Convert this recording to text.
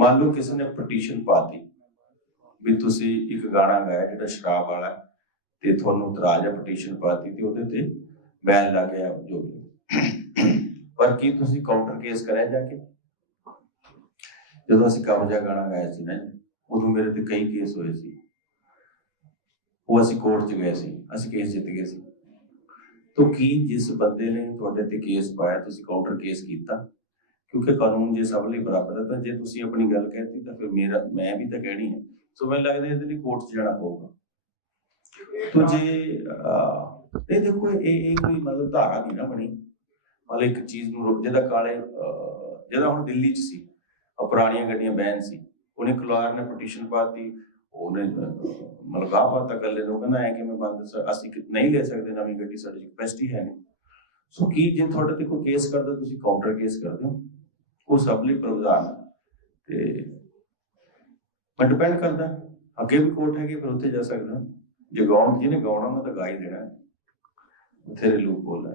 ਮੰਨ ਲਓ ਕਿਸੇ ਨੇ ਪਟੀਸ਼ਨ ਪਾਤੀ ਵੀ ਤੁਸੀਂ ਇੱਕ ਗਾਣਾ ਗਾਇਆ ਜਿਹੜਾ ਸ਼ਰਾਬ ਵਾਲਾ ਤੇ ਤੁਹਾਨੂੰ ਇਤਰਾਜ਼ ਹੈ ਪਟੀਸ਼ਨ ਪਾਤੀ ਤੇ ਉਹਦੇ ਤੇ ਬੈਨ ਲੱਗ ਗਿਆ ਜੋ ਪਰ ਕੀ ਤੁਸੀਂ ਕਾਊਂਟਰ ਕੇਸ ਕਰਿਆ ਜਾ ਕੇ? ਜਦੋਂ ਅਸੀਂ ਕਬਜ਼ਾ ਗਾਣਾ ਗਾਇਆ ਸੀ ਨਾ, ਉਦੋਂ ਮੇਰੇ ਤੇ ਕਈ ਕੇਸ ਹੋਏ ਸੀ। ਉਹ ਅਸੀਂ ਕੋਰਟ 'ਚ ਗਏ ਸੀ, ਅਸੀਂ ਕੇਸ ਜਿੱਤ ਗਏ ਸੀ। ਤੋ ਕੀ ਜਿਸ ਬੰਦੇ ਨੇ ਤੁਹਾਡੇ ਤੇ ਕੇਸ ਪਾਇਆ, ਤੁਸੀਂ ਕਾਊਂਟਰ ਕੇਸ ਕੀਤਾ? ਕਿਉਂਕਿ ਕਾਨੂੰਨ ਜੇ ਸਭ ਲਈ ਬਰਾਬਰ ਹੈ ਤਾਂ ਜੇ ਤੁਸੀਂ ਆਪਣੀ ਗੱਲ ਕਹਿਤੀ ਤਾਂ ਫਿਰ ਮੇਰਾ ਮੈਂ ਵੀ ਤਾਂ ਕਹਿਣੀ ਹੈ। ਸੋ ਮੈਨੂੰ ਲੱਗਦਾ ਇਹਦੇ ਲਈ ਕੋਰਟ 'ਚ ਜਾਣਾ ਪਊਗਾ। ਤੋ ਜੇ ਇਹ ਦੇਖੋ ਇਹ ਇਹ ਕੋਈ ਮਤਲਬ ਧਾਰਾ ਨਹੀਂ ਨਾ ਬਣੀ। ਮਤਲਬ ਇੱਕ ਚੀਜ਼ ਨੂੰ ਰੋਕ ਜਿਹਦਾ ਕਾਲੇ ਜਿਹਦਾ ਹੁਣ ਦਿੱਲੀ 'ਚ ਸੀ ਪੁਰਾਣੀਆਂ ਗੱਡੀਆਂ ਬੈਨ ਸੀ। ਉਹਨੇ ਕਲਾਰ ਨੇ ਪਟੀਸ਼ਨ ਪਾਤੀ ਉਹਨੇ ਆਹ ਪਾਤਾ ਗੱਲੇ ਨੂੰ ਕਹਿੰਦਾ ਹੈ ਕਿ ਮੈਂ ਬੰਦ ਅਸੀਂ ਨਹੀਂ ਲੈ ਸਕਦੇ ਨਵੀਂ ਗੱਡੀ ਸਾਡੀ ਕਪੈਸਿਟੀ ਹੈ ਨਹੀਂ। ਸੋ ਕੀ ਜੇ ਤੁਹਾਡੇ ਤੇ ਕੋਈ ਕੇਸ ਕਰਦਾ ਤੁਸੀਂ ਕਾਊਂਟਰ ਕੇਸ ਕਰਦੇ ਹੋ? ਉਹ ਸਭ ਲਈ ਪ੍ਰਵਧਾਨ ਤੇ ਪਰ ਡਿਪੈਂਡ ਕਰਦਾ ਅੱਗੇ ਵੀ ਕੋਰਟ ਹੈਗੇ, ਫਿਰ ਉੱਥੇ ਜਾ ਸਕਦਾ ਜੇ ਗਾਉਣ, ਜਿਹਨੇ ਗਾਉਣਾ, ਉਹਨਾਂ ਤਾਂ ਗਾ ਹੀ ਦੇਣਾ ਹੈ। ਬਥੇਰੇ ਲੂਪ ਬੋਲਣਾ